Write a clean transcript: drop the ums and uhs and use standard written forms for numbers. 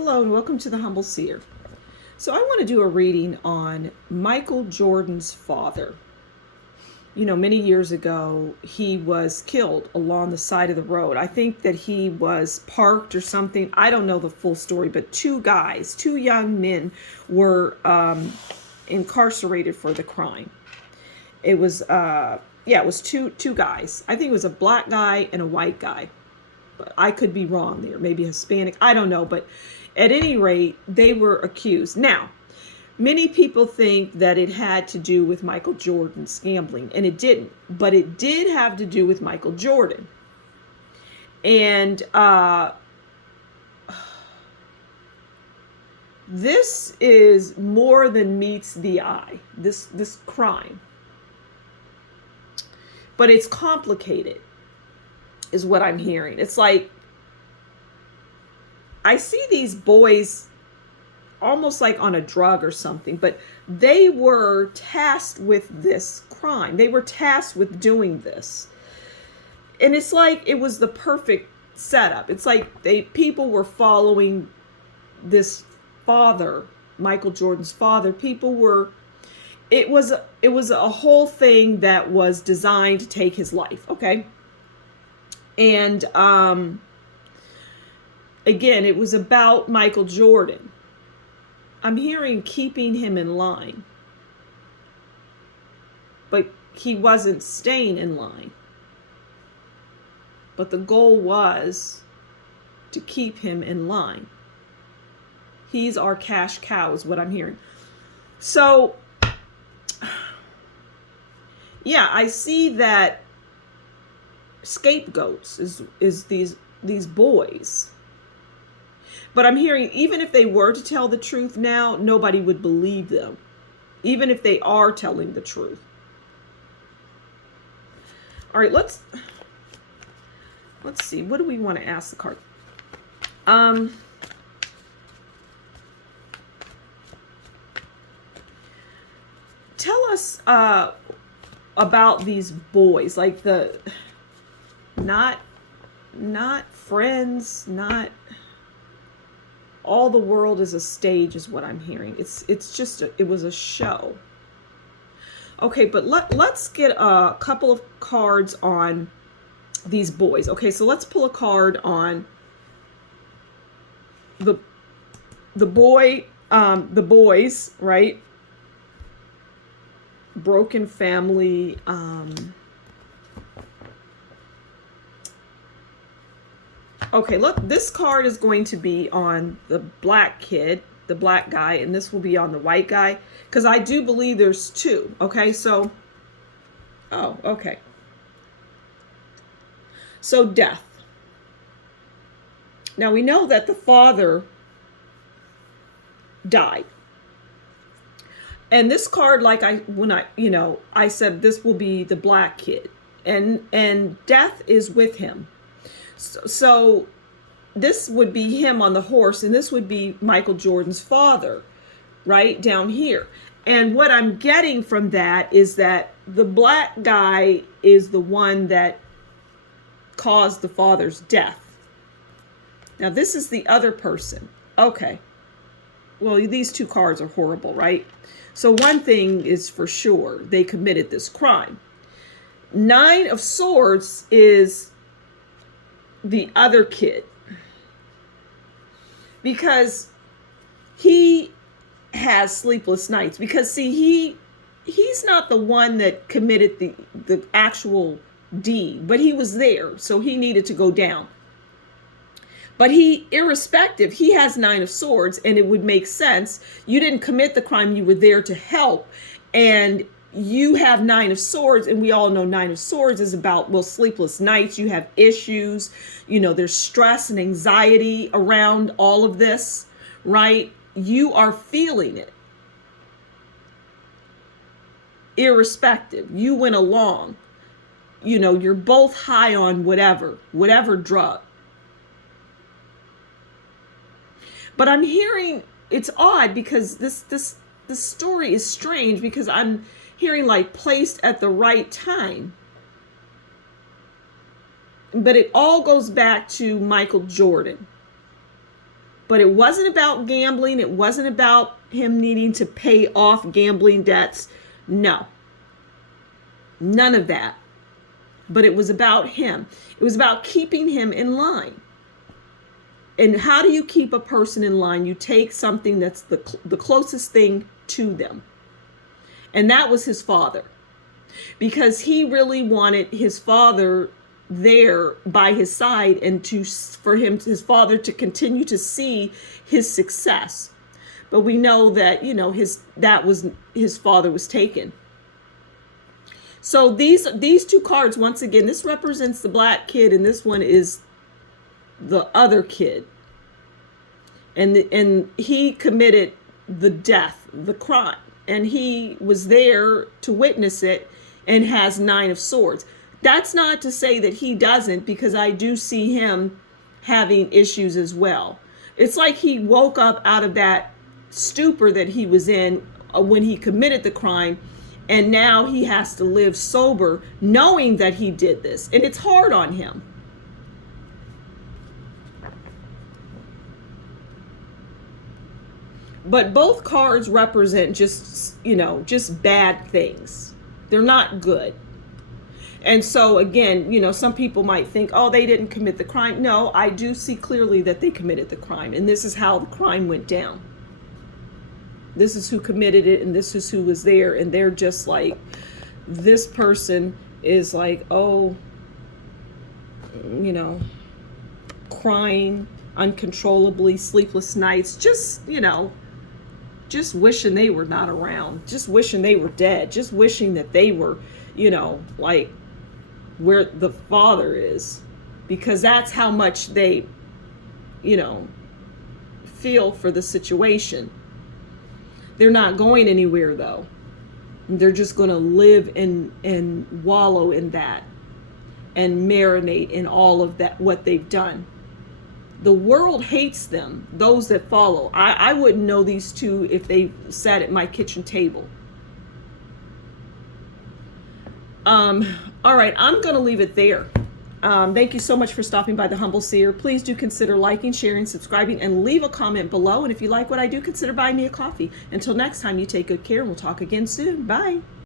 Hello and welcome to the Humble Seer. So I want to do a reading on Michael Jordan's father. You know, many years ago, he was killed along the side of the road. I think that he was parked or something. I don't know the full story, but two young men were incarcerated for the crime. It was, it was two guys. I think it was a black guy and a white guy. But I could be wrong there. Maybe Hispanic. I don't know. But at any rate, they were accused. Now, many people think that it had to do with Michael Jordan's gambling, and it didn't. But it did have to do with Michael Jordan. And this is more than meets the eye, this crime. But it's complicated, is what I'm hearing. It's like, I see these boys almost like on a drug or something, but they were tasked with this crime. They were tasked with doing this. And it's like it was the perfect setup. It's like people were following this father, Michael Jordan's father. It was a whole thing that was designed to take his life, okay? And again, it was about Michael Jordan. I'm hearing keeping him in line. But he wasn't staying in line. But the goal was to keep him in line. He's our cash cow, is what I'm hearing. So, yeah, I see that scapegoats is these boys. But I'm hearing, even if they were to tell the truth now, nobody would believe them, even if they are telling the truth. All right, let's see. What do we want to ask the card? Tell us about these boys, like not friends, not all the world is a stage, is what I'm hearing. It's just it was a show. Okay, but let's get a couple of cards on these boys. Okay, so let's pull a card on the boys, right? Broken family. Okay, look, this card is going to be on the black kid, the black guy, and this will be on the white guy, because I do believe there's two. Okay, so, oh, okay. So death. Now we know that the father died. And this card, like I said, this will be the black kid, and death is with him. So this would be him on the horse, and this would be Michael Jordan's father, right down here. And what I'm getting from that is that the black guy is the one that caused the father's death. Now this is the other person. Okay. Well, these two cards are horrible, right? So one thing is for sure, they committed this crime. 9 of Swords is the other kid, because he has sleepless nights, because see, he's not the one that committed the actual deed, but he was there, so he needed to go down. But irrespective, he has 9 of Swords, and it would make sense. You didn't commit the crime, you were there to help, and you have 9 of Swords, and we all know 9 of Swords is about, well, sleepless nights. You have issues, there's stress and anxiety around all of this, right? You are feeling it. Irrespective, you went along. You're both high on whatever drug. But I'm hearing, it's odd because this story is strange, because I'm hearing like placed at the right time. But it all goes back to Michael Jordan. But it wasn't about gambling. It wasn't about him needing to pay off gambling debts. No. None of that. But it was about him. It was about keeping him in line. And how do you keep a person in line? You take something that's the closest thing to them. And that was his father. Because he really wanted his father there by his side, and for his father to continue to see his success. But we know that, his father was taken. So these two cards, once again, this represents the black kid, and this one is the other kid. And he committed the death, the crime, and he was there to witness it, and has 9 of Swords. That's not to say that he doesn't, because I do see him having issues as well. It's like he woke up out of that stupor that he was in when he committed the crime, and now he has to live sober knowing that he did this, and it's hard on him. But both cards represent just bad things. They're not good. And so again, some people might think, oh, they didn't commit the crime. No, I do see clearly that they committed the crime. And this is how the crime went down. This is who committed it, and this is who was there. And they're just like, this person is like, oh, crying uncontrollably, sleepless nights, just wishing they were not around, just wishing they were dead, just wishing that they were, like where the father is, because that's how much they, feel for the situation. They're not going anywhere though. They're just going to live and wallow in that and marinate in all of that, what they've done. The world hates them, those that follow. I wouldn't know these two if they sat at my kitchen table. All right, I'm going to leave it there. Thank you so much for stopping by the Humble Seer. Please do consider liking, sharing, subscribing, and leave a comment below. And if you like what I do, consider buying me a coffee. Until next time, you take good care, and we'll talk again soon. Bye.